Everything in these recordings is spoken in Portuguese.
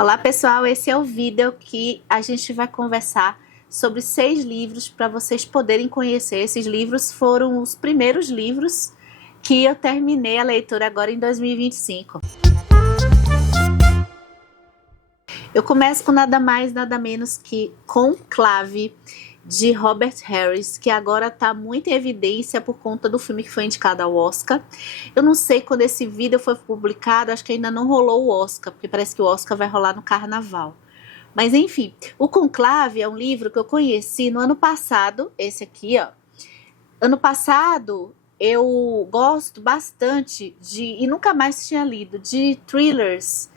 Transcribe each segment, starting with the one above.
Olá pessoal, esse é o vídeo que a gente vai conversar sobre 6 livros para vocês poderem conhecer. Esses livros foram os primeiros livros que eu terminei a leitura agora em 2025. Eu começo com nada mais, nada menos que Conclave, de Robert Harris, que agora está muito em evidência por conta do filme que foi indicado ao Oscar. Eu não sei quando esse vídeo foi publicado, acho que ainda não rolou o Oscar, porque parece que o Oscar vai rolar no Carnaval. Mas enfim, o Conclave é um livro que eu conheci no ano passado, esse aqui, ó. Ano passado eu gosto bastante e nunca mais tinha lido, de thrillers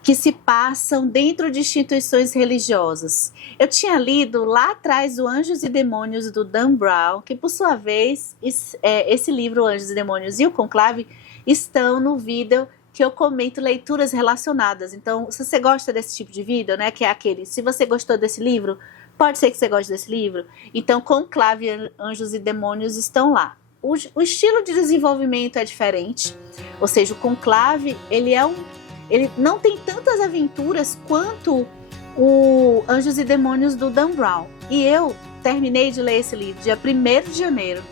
que se passam dentro de instituições religiosas. Eu tinha lido lá atrás o Anjos e Demônios, do Dan Brown, que por sua vez, esse livro, Anjos e Demônios e o Conclave, estão no vídeo que eu comento leituras relacionadas. Então, se você gosta desse tipo de vídeo, né, que é aquele, se você gostou desse livro, pode ser que você goste desse livro, então Conclave, Anjos e Demônios estão lá. O estilo de desenvolvimento é diferente, ou seja, o Conclave, ele não tem tantas aventuras quanto o Anjos e Demônios do Dan Brown. E eu terminei de ler esse livro dia 1º de janeiro,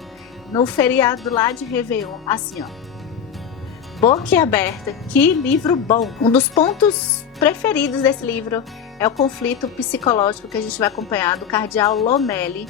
no feriado lá de Réveillon, assim ó, boquiaberta, que livro bom! Um dos pontos preferidos desse livro é o conflito psicológico que a gente vai acompanhar do cardeal Lomelli,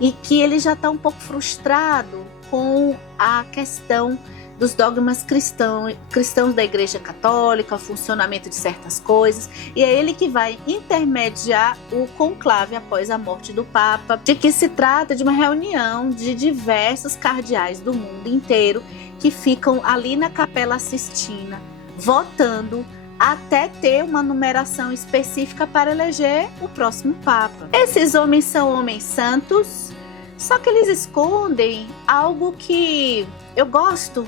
e que ele já está um pouco frustrado com a questão dos dogmas cristãos da Igreja Católica, o funcionamento de certas coisas, e é ele que vai intermediar o conclave após a morte do Papa, de que se trata de uma reunião de diversos cardeais do mundo inteiro que ficam ali na Capela Sistina, votando até ter uma numeração específica para eleger o próximo Papa. Esses homens são homens santos, só que eles escondem algo que eu gosto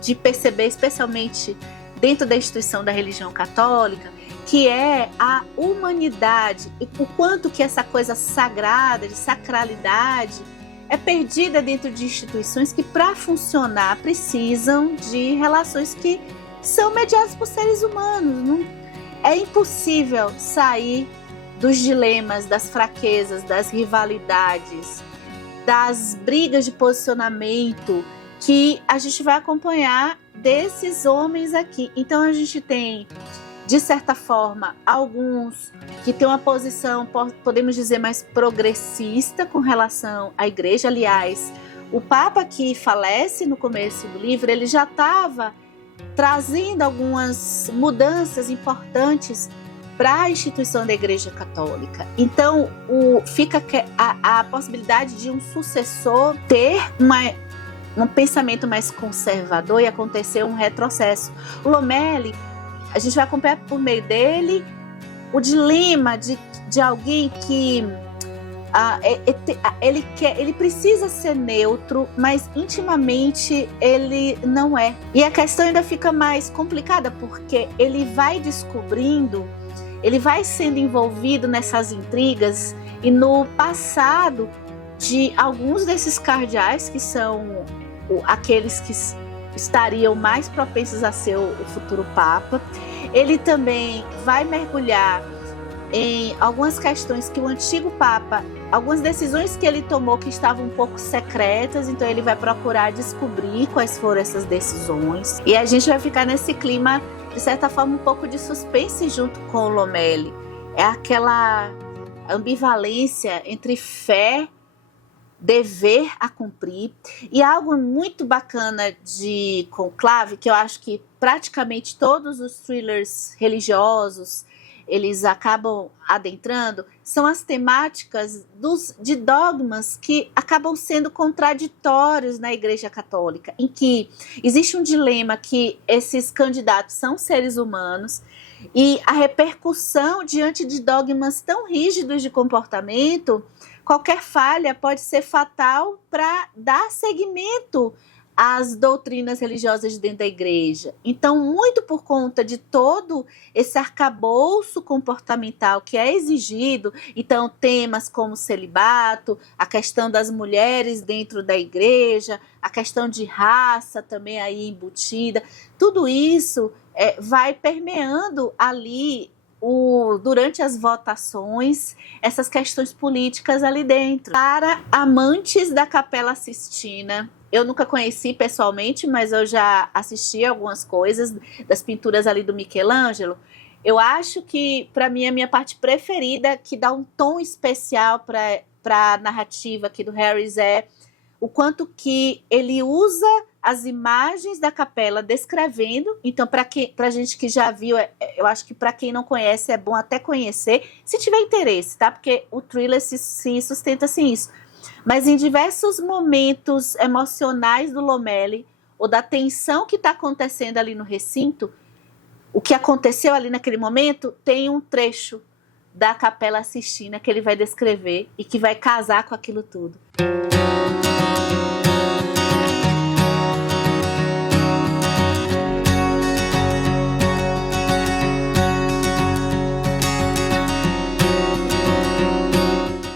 de perceber, especialmente dentro da instituição da religião católica, que é a humanidade e o quanto que essa coisa sagrada, de sacralidade, é perdida dentro de instituições que, para funcionar, precisam de relações que são mediadas por seres humanos. Não é impossível sair dos dilemas, das fraquezas, das rivalidades, das brigas de posicionamento que a gente vai acompanhar desses homens aqui. Então a gente tem, de certa forma, alguns que têm uma posição, podemos dizer, mais progressista com relação à igreja. Aliás, o Papa que falece no começo do livro, ele já estava trazendo algumas mudanças importantes para a instituição da Igreja Católica. Então, fica a possibilidade de um sucessor ter um pensamento mais conservador e acontecer um retrocesso. O Lomelli, a gente vai acompanhar por meio dele o dilema de alguém que ele precisa ser neutro, mas intimamente ele não é. E a questão ainda fica mais complicada, porque ele vai descobrindo, ele vai sendo envolvido nessas intrigas e no passado de alguns desses cardeais que são aqueles que estariam mais propensos a ser o futuro Papa. Ele também vai mergulhar em algumas questões que o antigo Papa, algumas decisões que ele tomou que estavam um pouco secretas, então ele vai procurar descobrir quais foram essas decisões. E a gente vai ficar nesse clima, de certa forma, um pouco de suspense junto com o Lomelli. É aquela ambivalência entre fé, dever a cumprir. E algo muito bacana de Conclave, que eu acho que praticamente todos os thrillers religiosos eles acabam adentrando, são as temáticas de dogmas que acabam sendo contraditórios na Igreja Católica, em que existe um dilema que esses candidatos são seres humanos e a repercussão diante de dogmas tão rígidos de comportamento, qualquer falha pode ser fatal para dar seguimento às doutrinas religiosas dentro da igreja. Então, muito por conta de todo esse arcabouço comportamental que é exigido, então temas como celibato, a questão das mulheres dentro da igreja, a questão de raça também aí embutida, tudo isso vai permeando ali durante as votações, essas questões políticas ali dentro. Para amantes da Capela Sistina, eu nunca conheci pessoalmente, mas eu já assisti algumas coisas das pinturas ali do Michelangelo. Eu acho que, para mim, a minha parte preferida, que dá um tom especial para a narrativa aqui do Harris, é o quanto que ele usa as imagens da capela descrevendo. Então, para gente que já viu, eu acho que para quem não conhece é bom até conhecer, se tiver interesse, tá? Porque o thriller se sustenta assim isso. Mas em diversos momentos emocionais do Lomeli, ou da tensão que está acontecendo ali no recinto, o que aconteceu ali naquele momento, tem um trecho da Capela Sistina que ele vai descrever e que vai casar com aquilo tudo.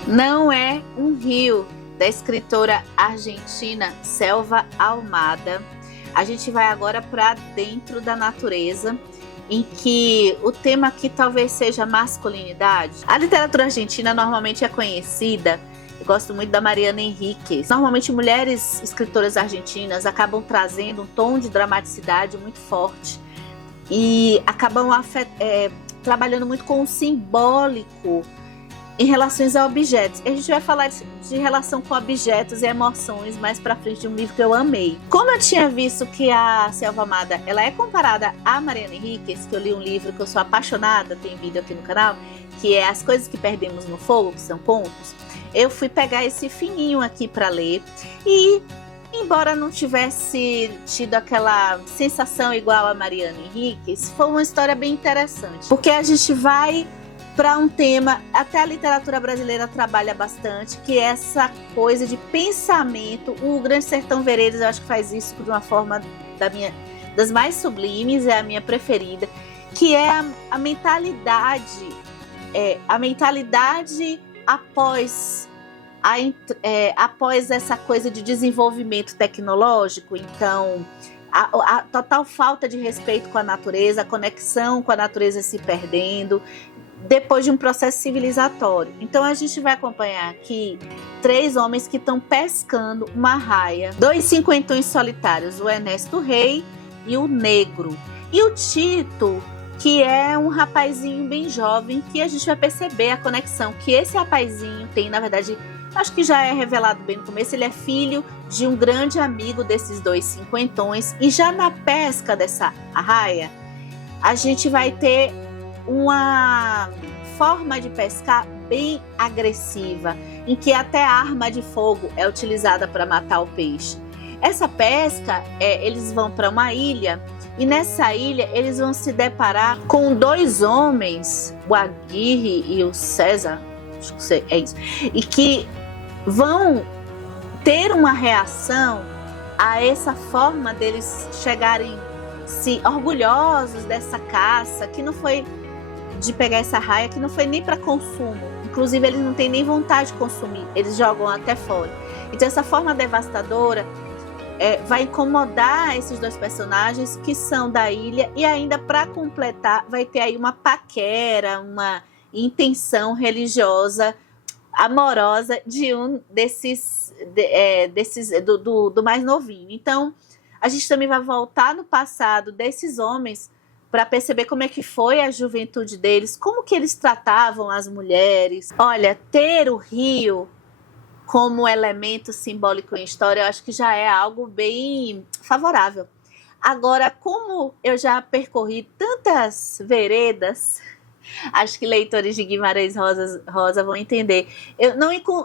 Não é um rio, da escritora argentina Selva Almada. A gente vai agora para dentro da natureza, em que o tema aqui talvez seja masculinidade. A literatura argentina normalmente é conhecida, eu gosto muito da Mariana Enríquez. Normalmente mulheres escritoras argentinas acabam trazendo um tom de dramaticidade muito forte e acabam trabalhando muito com o simbólico em relações a objetos. A gente vai falar de relação com objetos e emoções mais pra frente, de um livro que eu amei. Como eu tinha visto que a Selva Almada, ela é comparada a Mariana Enríquez, que eu li um livro que eu sou apaixonada, tem vídeo aqui no canal, que é As Coisas que Perdemos no Fogo, que são contos, eu fui pegar esse fininho aqui pra ler e, embora não tivesse tido aquela sensação igual a Mariana Enríquez, foi uma história bem interessante, porque a gente vai para um tema, até a literatura brasileira trabalha bastante, que é essa coisa de pensamento. O Grande Sertão Veredas, eu acho que faz isso de uma forma das mais sublimes, é a minha preferida, que é a mentalidade, após essa coisa de desenvolvimento tecnológico. Então, a total falta de respeito com a natureza, a conexão com a natureza se perdendo, depois de um processo civilizatório. Então a gente vai acompanhar aqui 3 homens que estão pescando uma raia, 2 cinquentões solitários, o Ernesto Rey e o Negro. E o Tito, que é um rapazinho bem jovem, que a gente vai perceber a conexão que esse rapazinho tem. Na verdade, acho que já é revelado bem no começo, ele é filho de um grande amigo desses 2 cinquentões. E já na pesca dessa raia, a gente vai ter uma forma de pescar bem agressiva, em que até a arma de fogo é utilizada para matar o peixe. Essa pesca, eles vão para uma ilha, e nessa ilha eles vão se deparar com 2 homens, o Aguirre e o César, acho que é isso, e que vão ter uma reação a essa forma deles chegarem orgulhosos dessa caça, que não foi de pegar essa raia, que não foi nem para consumo. Inclusive, eles não têm nem vontade de consumir, eles jogam até fora. Então, essa forma devastadora vai incomodar esses 2 personagens que são da ilha, e ainda para completar, vai ter aí uma paquera, uma intenção religiosa, amorosa de um do mais novinho. Então, a gente também vai voltar no passado desses homens para perceber como é que foi a juventude deles, como que eles tratavam as mulheres. Olha, ter o rio como elemento simbólico em história, eu acho que já é algo bem favorável. Agora, como eu já percorri tantas veredas, acho que leitores de Guimarães Rosa vão entender,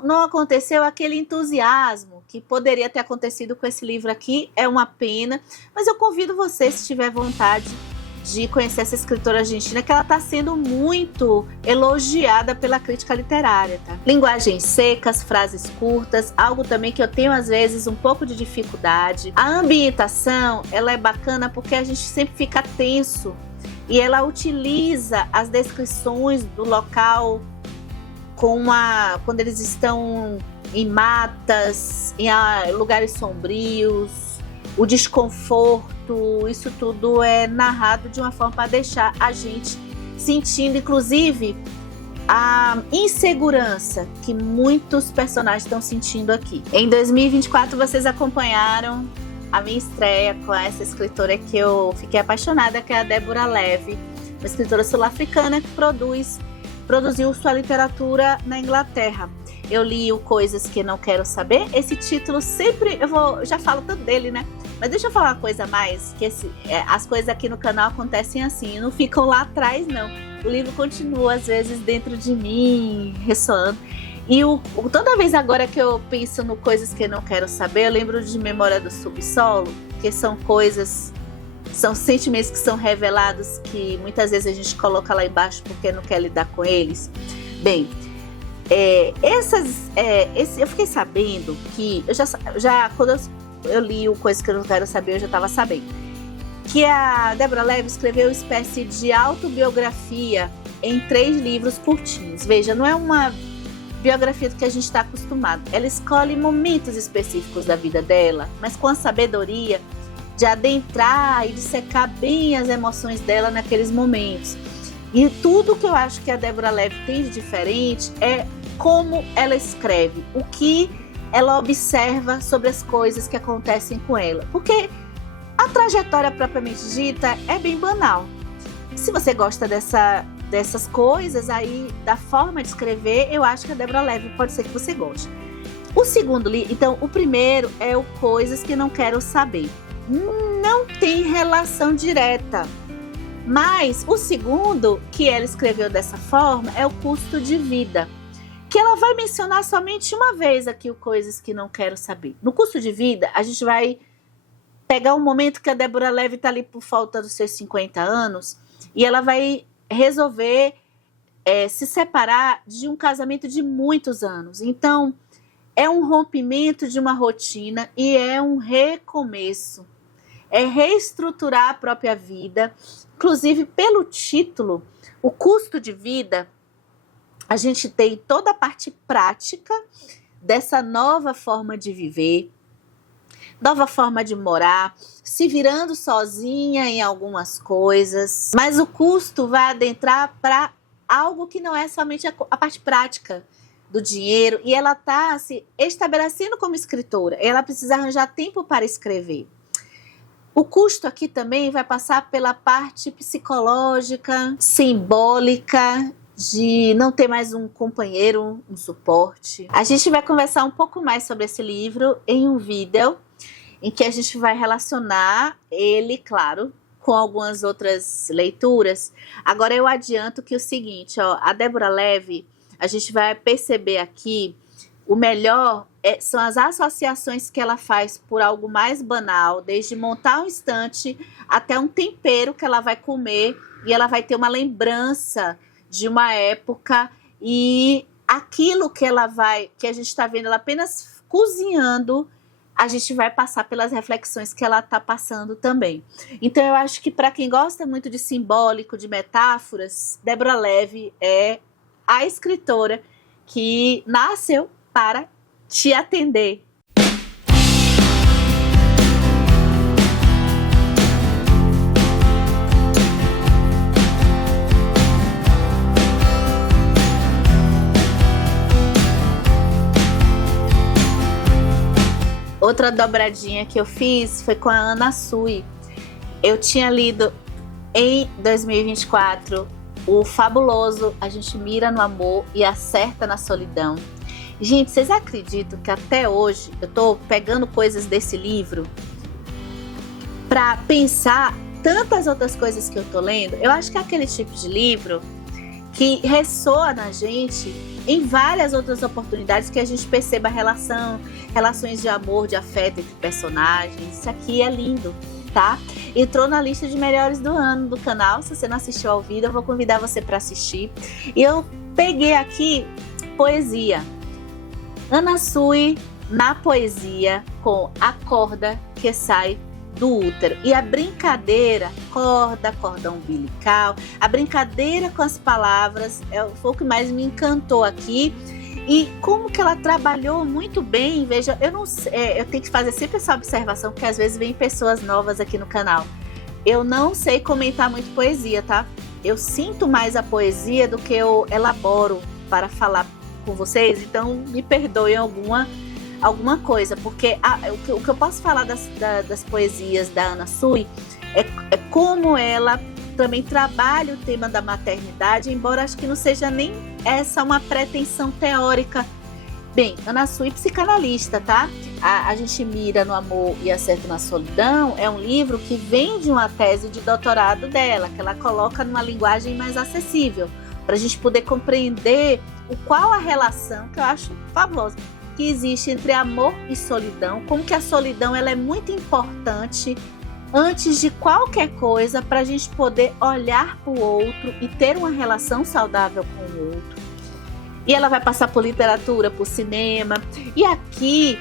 não aconteceu aquele entusiasmo que poderia ter acontecido com esse livro aqui. É uma pena, mas eu convido você, se tiver vontade, de conhecer essa escritora argentina, que ela está sendo muito elogiada pela crítica literária, tá? Linguagens secas, frases curtas, algo também que eu tenho às vezes um pouco de dificuldade. A ambientação, ela é bacana porque a gente sempre fica tenso, e ela utiliza as descrições do local quando eles estão em matas, em lugares sombrios, o desconforto, isso tudo é narrado de uma forma para deixar a gente sentindo inclusive a insegurança que muitos personagens estão sentindo aqui. Em 2024 vocês acompanharam a minha estreia com essa escritora que eu fiquei apaixonada, que é a Deborah Levi, uma escritora sul-africana que produziu sua literatura na Inglaterra. Eu li o Coisas que Não Quero Saber. Esse título sempre, já falo tanto dele, né? Mas deixa eu falar uma coisa a mais, que as coisas aqui no canal acontecem assim, não ficam lá atrás, não. O livro continua, às vezes, dentro de mim, ressoando. E toda vez agora que eu penso no Coisas que Não Quero Saber, eu lembro de Memória do Subsolo, que são sentimentos que são revelados, que muitas vezes a gente coloca lá embaixo porque não quer lidar com eles. Bem, eu fiquei sabendo que, quando eu li o Coisas que Eu Não Quero Saber, eu já estava sabendo que a Deborah Levi escreveu uma espécie de autobiografia em 3 livros curtinhos. Veja, não é uma biografia do que a gente está acostumado. Ela escolhe momentos específicos da vida dela, mas com a sabedoria de adentrar e de secar bem as emoções dela naqueles momentos. E tudo que eu acho que a Deborah Levi tem de diferente é como ela escreve, o que ela observa sobre as coisas que acontecem com ela. Porque a trajetória propriamente dita é bem banal. Se você gosta dessas coisas aí, da forma de escrever, eu acho que a Deborah Levi pode ser que você goste. O segundo livro, então, o primeiro é o Coisas que Não Quero Saber. Não tem relação direta. Mas o segundo, que ela escreveu dessa forma, é o Custo de Vida, que ela vai mencionar somente uma vez aqui o Coisas que Não Quero Saber. No Custo de Vida, a gente vai pegar um momento que a Deborah Levi está ali por falta dos seus 50 anos e ela vai resolver se separar de um casamento de muitos anos. Então, é um rompimento de uma rotina e é um recomeço. É reestruturar a própria vida. Inclusive, pelo título, o custo de vida, a gente tem toda a parte prática dessa nova forma de viver, nova forma de morar, se virando sozinha em algumas coisas, mas o custo vai adentrar para algo que não é somente a parte prática do dinheiro, e ela está se estabelecendo como escritora, ela precisa arranjar tempo para escrever. O custo aqui também vai passar pela parte psicológica, simbólica, de não ter mais um companheiro, um suporte. A gente vai conversar um pouco mais sobre esse livro em um vídeo, em que a gente vai relacionar ele, claro, com algumas outras leituras. Agora eu adianto que o seguinte, a Deborah Levi, a gente vai perceber aqui, o melhor são as associações que ela faz por algo mais banal, desde montar um estante até um tempero que ela vai comer e ela vai ter uma lembrança de uma época, e aquilo que a gente está vendo ela apenas cozinhando, a gente vai passar pelas reflexões que ela está passando também. Então eu acho que para quem gosta muito de simbólico, de metáforas, Deborah Levi é a escritora que nasceu para te atender. Outra dobradinha que eu fiz foi com a Ana Sui. Eu tinha lido em 2024 o fabuloso A Gente Mira no Amor e Acerta na Solidão. Gente, vocês acreditam que até hoje eu tô pegando coisas desse livro para pensar tantas outras coisas que eu tô lendo? Eu acho que é aquele tipo de livro que ressoa na gente em várias outras oportunidades, que a gente perceba relações de amor, de afeto entre personagens. Isso aqui é lindo, tá? Entrou na lista de melhores do ano do canal. Se você não assistiu ao vídeo, eu vou convidar você para assistir. E eu peguei aqui poesia. Ana Sui na poesia com A Corda que Sai do Útero. E a brincadeira, corda umbilical, a brincadeira com as palavras foi o que mais me encantou aqui. E como que ela trabalhou muito bem. Veja, eu não sei, eu tenho que fazer sempre essa observação, porque às vezes vem pessoas novas aqui no canal. Eu não sei comentar muito poesia, tá? eu sinto mais a poesia do que eu elaboro para falar com vocês, então me perdoem alguma coisa, porque o que eu posso falar das poesias da Ana Sui é como ela também trabalha o tema da maternidade, embora acho que não seja nem essa uma pretensão teórica. Bem, Ana Sui, psicanalista, tá? A gente mira no amor e acerta na solidão é um livro que vem de uma tese de doutorado dela, que ela coloca numa linguagem mais acessível, para a gente poder compreender qual a relação, que eu acho fabulosa, que existe entre amor e solidão, como que a solidão ela é muito importante antes de qualquer coisa para a gente poder olhar para o outro e ter uma relação saudável com o outro. E ela vai passar por literatura, por cinema. E aqui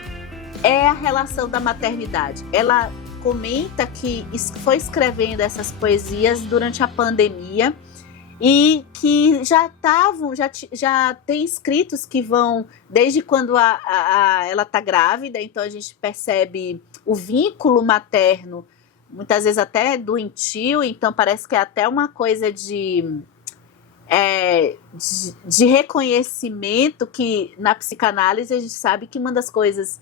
é a relação da maternidade. Ela comenta que foi escrevendo essas poesias durante a pandemia e que já tem escritos que vão desde quando ela está grávida, então a gente percebe o vínculo materno, muitas vezes até doentio, então parece que é até uma coisa de reconhecimento, que na psicanálise a gente sabe que uma das coisas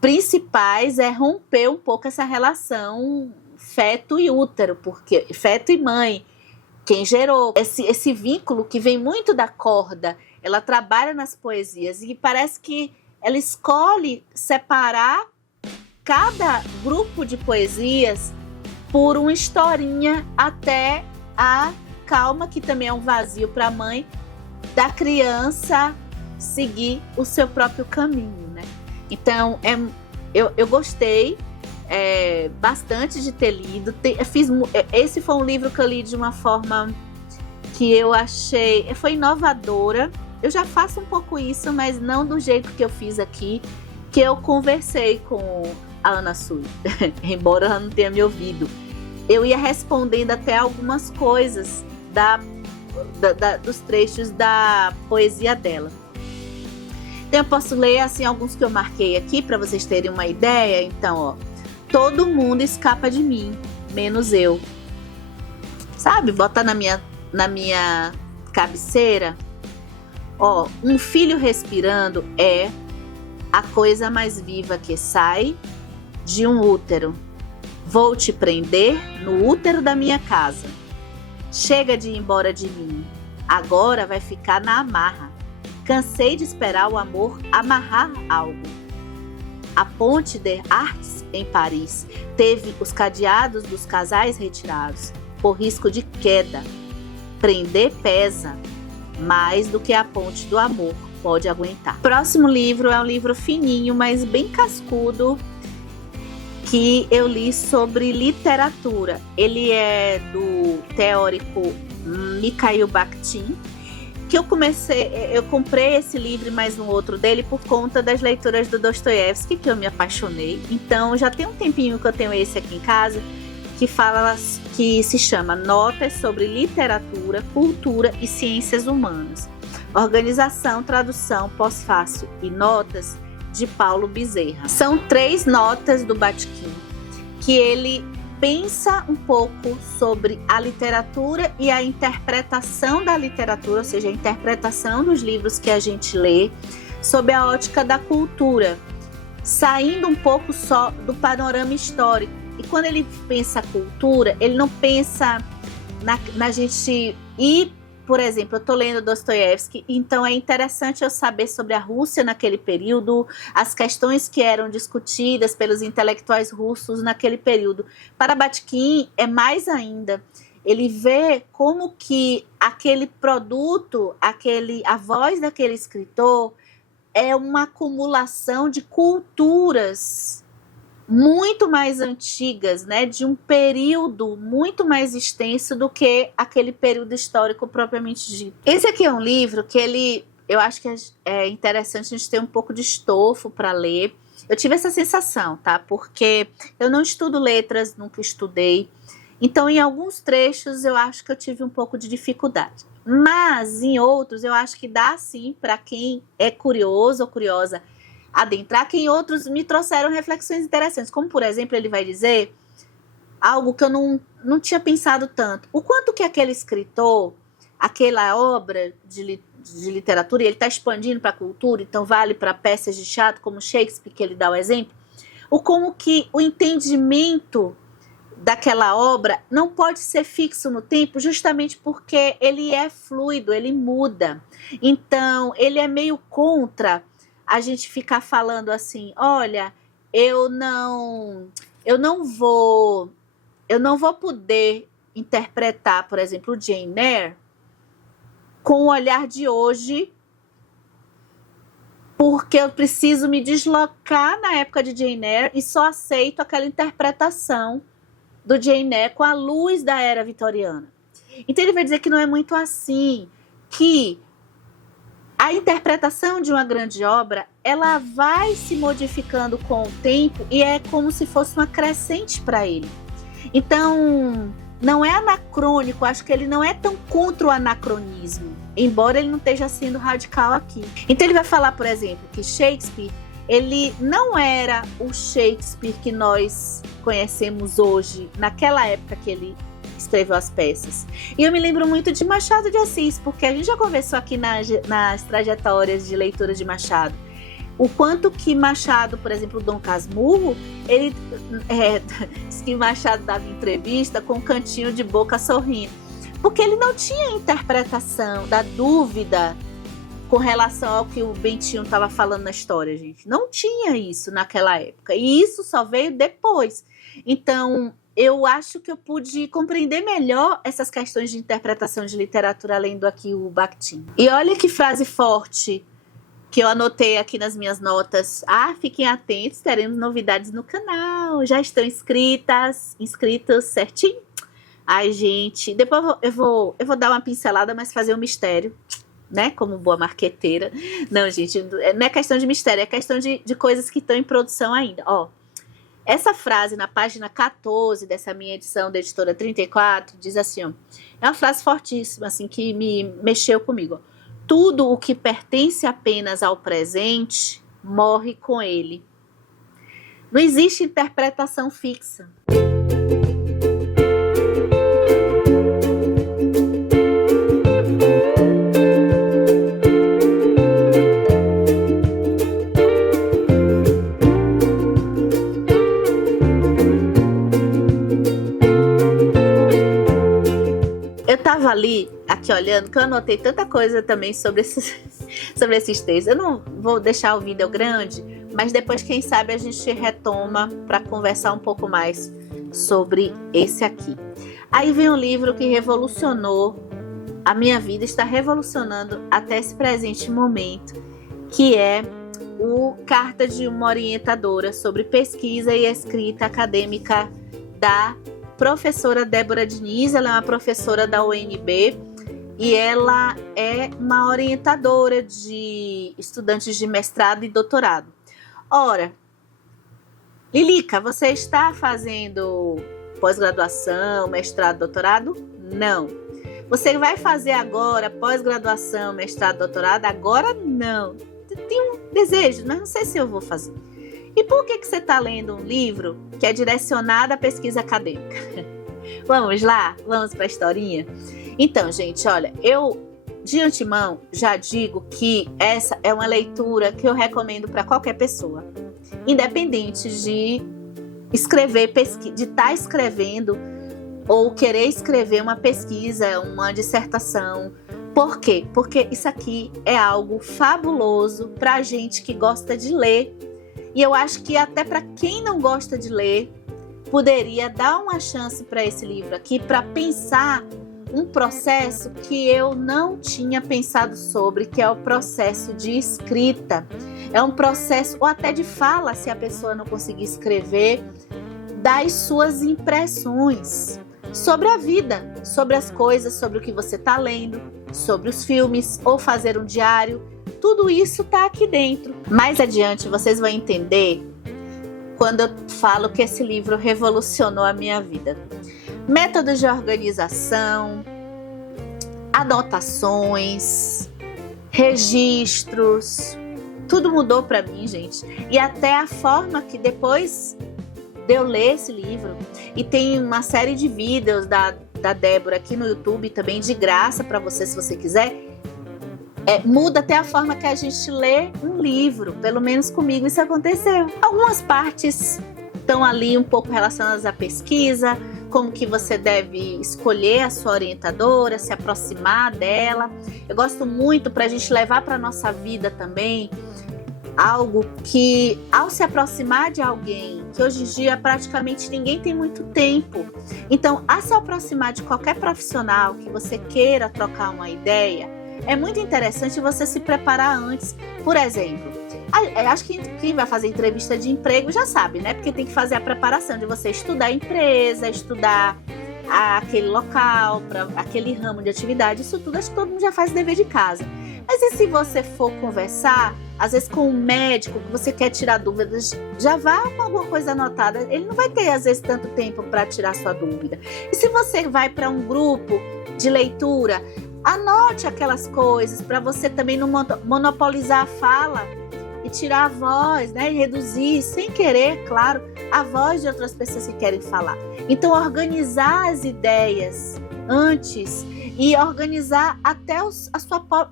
principais é romper um pouco essa relação feto e útero, porque feto e mãe, quem gerou esse vínculo que vem muito da corda, ela trabalha nas poesias e parece que ela escolhe separar cada grupo de poesias por uma historinha até a calma, que também é um vazio para a mãe, da criança seguir o seu próprio caminho, né? Então, eu gostei bastante de ter lido. Esse foi um livro que eu li de uma forma que eu achei... Foi inovadora. Eu já faço um pouco isso, mas não do jeito que eu fiz aqui, que eu conversei com a Ana Sui, embora ela não tenha me ouvido. Eu ia respondendo até algumas coisas dos trechos da poesia dela. Então eu posso ler assim alguns que eu marquei aqui para vocês terem uma ideia. Então, ó, todo mundo escapa de mim, menos eu. Sabe? Bota na minha cabeceira. Ó, um filho respirando é a coisa mais viva que sai de um útero. Vou te prender no útero da minha casa. Chega de ir embora de mim. Agora vai ficar na amarra. Cansei de esperar o amor amarrar algo. A Ponte des Arts, em Paris, teve os cadeados dos casais retirados, por risco de queda. Prender pesa, mais do que a ponte do amor pode aguentar. Próximo livro é um livro fininho, mas bem cascudo, que eu li sobre literatura. Ele é do teórico Mikhail Bakhtin, que eu comprei esse livro e mais um outro dele por conta das leituras do Dostoiévski, que eu me apaixonei. Então já tem um tempinho que eu tenho esse aqui em casa, que se chama Notas sobre Literatura, Cultura e Ciências Humanas. Organização, tradução, pós-fácil e notas de Paulo Bezerra. São 3 notas do Bakhtin, que ele pensa um pouco sobre a literatura e a interpretação da literatura, ou seja, a interpretação dos livros que a gente lê, sob a ótica da cultura, saindo um pouco só do panorama histórico. E quando ele pensa cultura, ele não pensa na gente ir. Por exemplo, eu estou lendo Dostoiévski, então é interessante eu saber sobre a Rússia naquele período, as questões que eram discutidas pelos intelectuais russos naquele período. Para Bakhtin é mais ainda. Ele vê como que aquele produto, a voz daquele escritor é uma acumulação de culturas muito mais antigas, né, de um período muito mais extenso do que aquele período histórico propriamente dito. Esse aqui é um livro que eu acho que é interessante a gente ter um pouco de estofo para ler. Eu tive essa sensação, tá? Porque eu não estudo letras, nunca estudei. Então, em alguns trechos, eu acho que eu tive um pouco de dificuldade. Mas, em outros, eu acho que dá sim para quem é curioso ou curiosa adentrar, que em outros me trouxeram reflexões interessantes. Como, por exemplo, ele vai dizer algo que eu não tinha pensado tanto. O quanto que aquele escritor, aquela obra de literatura, e ele está expandindo para a cultura, então vale para peças de teatro como Shakespeare, que ele dá o exemplo, o como que o entendimento daquela obra não pode ser fixo no tempo, justamente porque ele é fluido, ele muda. Então, ele é meio contra a gente ficar falando assim, olha, eu não vou poder interpretar, por exemplo, Jane Eyre com o olhar de hoje, porque eu preciso me deslocar na época de Jane Eyre e só aceito aquela interpretação do Jane Eyre com a luz da era vitoriana. Então ele vai dizer que não é muito assim, que a interpretação de uma grande obra, ela vai se modificando com o tempo e é como se fosse uma crescente para ele. Então, não é anacrônico, acho que ele não é tão contra o anacronismo, embora ele não esteja sendo radical aqui. Então ele vai falar, por exemplo, que Shakespeare, ele não era o Shakespeare que nós conhecemos hoje, naquela época que ele escreveu as peças. E eu me lembro muito de Machado de Assis, porque a gente já conversou aqui nas trajetórias de leitura de Machado, o quanto que Machado, por exemplo, Dom Casmurro, ele diz que Machado dava entrevista com um cantinho de boca sorrindo, porque ele não tinha interpretação da dúvida com relação ao que o Bentinho estava falando na história, gente. Não tinha isso naquela época, e isso só veio depois. Então, eu acho que eu pude compreender melhor essas questões de interpretação de literatura, lendo aqui o Bakhtin. E olha que frase forte que eu anotei aqui nas minhas notas. Fiquem atentos, teremos novidades no canal. Já estão inscritos certinho? Ai, gente, depois eu vou dar uma pincelada, mas fazer um mistério, né? Como boa marqueteira. Não, gente, não é questão de mistério, é questão de coisas que estão em produção ainda. Ó, essa frase na página 14 dessa minha edição da editora 34 diz assim, ó, é uma frase fortíssima, assim, que me mexeu comigo. Ó. Tudo o que pertence apenas ao presente morre com ele. Não existe interpretação fixa. Eu tava ali, aqui olhando, que eu anotei tanta coisa também sobre esses textos. Eu não vou deixar o vídeo grande, mas depois, quem sabe, a gente retoma para conversar um pouco mais sobre esse aqui. Aí vem um livro que revolucionou a minha vida, está revolucionando até esse presente momento, que é o Carta de uma Orientadora sobre Pesquisa e Escrita Acadêmica da professora Débora Diniz. Ela é uma professora da UNB e ela é uma orientadora de estudantes de mestrado e doutorado. Ora, Lilica, você está fazendo pós-graduação, mestrado, doutorado? Não. Você vai fazer agora pós-graduação, mestrado, doutorado? Agora não. Tenho um desejo, mas não sei se eu vou fazer. E por que você está lendo um livro que é direcionado à pesquisa acadêmica? Vamos lá? Vamos para a historinha? Então, gente, olha, eu de antemão já digo que essa é uma leitura que eu recomendo para qualquer pessoa, independente de escrever, de estar escrevendo ou querer escrever uma pesquisa, uma dissertação. Por quê? Porque isso aqui é algo fabuloso para a gente que gosta de ler. E eu acho que até para quem não gosta de ler, poderia dar uma chance para esse livro aqui, para pensar um processo que eu não tinha pensado sobre, que é o processo de escrita. É um processo, ou até de fala, se a pessoa não conseguir escrever, das suas impressões sobre a vida, sobre as coisas, sobre o que você está lendo, sobre os filmes, ou fazer um diário. Tudo isso está aqui dentro. Mais adiante vocês vão entender quando eu falo que esse livro revolucionou a minha vida. Métodos de organização, anotações, registros, tudo mudou para mim, gente. E até a forma que depois de eu ler esse livro. E tem uma série de vídeos da Débora aqui no YouTube também, de graça para você, se você quiser. Muda até a forma que a gente lê um livro. Pelo menos comigo isso aconteceu. Algumas partes estão ali um pouco relacionadas à pesquisa, como que você deve escolher a sua orientadora, se aproximar dela. Eu gosto muito para a gente levar para a nossa vida também algo que, ao se aproximar de alguém, que hoje em dia praticamente ninguém tem muito tempo. Então, ao se aproximar de qualquer profissional que você queira trocar uma ideia, é muito interessante você se preparar antes. Por exemplo, acho que quem vai fazer entrevista de emprego já sabe, né? Porque tem que fazer a preparação de você estudar a empresa, estudar aquele local, para aquele ramo de atividade. Isso tudo, acho que todo mundo já faz dever de casa. Mas e se você for conversar, às vezes com um médico, que você quer tirar dúvidas, já vá com alguma coisa anotada. Ele não vai ter, às vezes, tanto tempo para tirar sua dúvida. E se você vai para um grupo de leitura, anote aquelas coisas para você também não monopolizar a fala e tirar a voz, né? E reduzir, sem querer, claro, a voz de outras pessoas que querem falar. Então, organizar as ideias antes e organizar até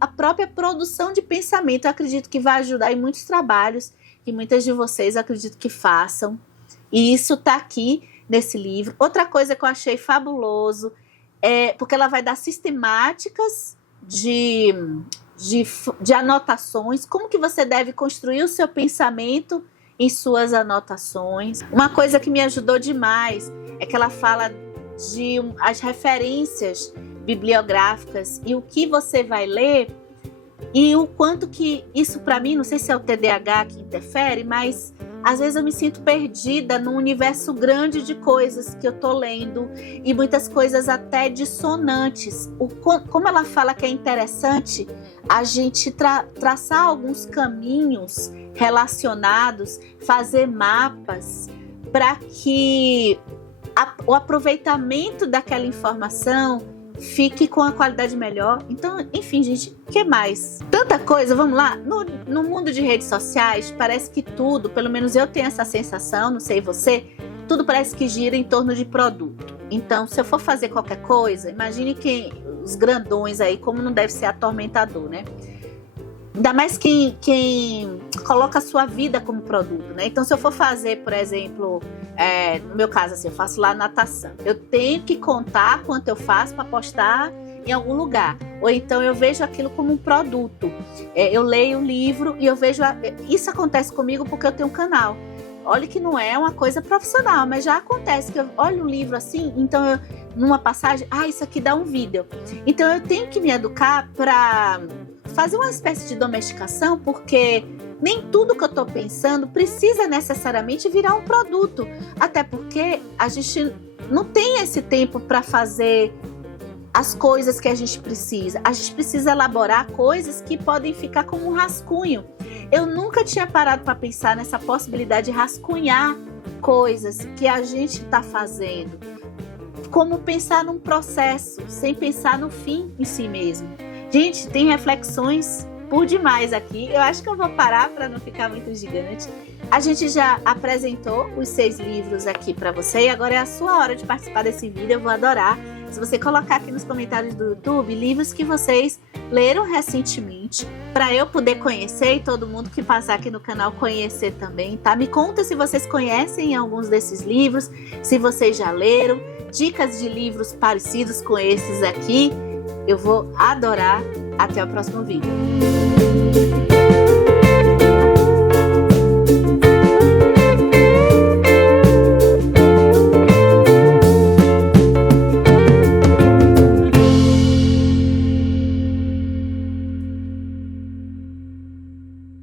a própria produção de pensamento. Eu acredito que vai ajudar em muitos trabalhos que muitas de vocês acredito que façam. E isso está aqui nesse livro. Outra coisa que eu achei fabuloso porque ela vai dar sistemáticas de anotações, como que você deve construir o seu pensamento em suas anotações. Uma coisa que me ajudou demais é que ela fala de as referências bibliográficas e o que você vai ler e o quanto que isso para mim, não sei se é o TDAH que interfere, mas às vezes eu me sinto perdida num universo grande de coisas que eu tô lendo e muitas coisas até dissonantes. Como ela fala que é interessante a gente traçar alguns caminhos relacionados, fazer mapas para que o aproveitamento daquela informação fique com a qualidade melhor. Então, enfim, gente, o que mais? Tanta coisa, vamos lá. No mundo de redes sociais, parece que tudo, pelo menos eu tenho essa sensação, não sei você, tudo parece que gira em torno de produto. Então, se eu for fazer qualquer coisa, imagine os grandões aí, como não deve ser atormentador, né? Ainda mais quem coloca a sua vida como produto, né? Então, se eu for fazer, por exemplo, no meu caso, assim, eu faço lá natação. Eu tenho que contar quanto eu faço para postar em algum lugar. Ou então eu vejo aquilo como um produto. Eu leio um livro e eu vejo... Isso acontece comigo porque eu tenho um canal. Olha que não é uma coisa profissional, mas já acontece que eu olho um livro assim, então numa passagem, isso aqui dá um vídeo. Então eu tenho que me educar para fazer uma espécie de domesticação, porque nem tudo que eu estou pensando precisa necessariamente virar um produto. Até porque a gente não tem esse tempo para fazer as coisas que a gente precisa. A gente precisa elaborar coisas que podem ficar como um rascunho. Eu nunca tinha parado para pensar nessa possibilidade de rascunhar coisas que a gente está fazendo. Como pensar num processo, sem pensar no fim em si mesmo. Gente, tem reflexões por demais aqui. Eu acho que eu vou parar para não ficar muito gigante. A gente já apresentou os 6 livros aqui para você e agora é a sua hora de participar desse vídeo. Eu vou adorar se você colocar aqui nos comentários do YouTube livros que vocês leram recentemente, para eu poder conhecer e todo mundo que passar aqui no canal conhecer também, tá? Me conta se vocês conhecem alguns desses livros, se vocês já leram, dicas de livros parecidos com esses aqui. Eu vou adorar. Até o próximo vídeo.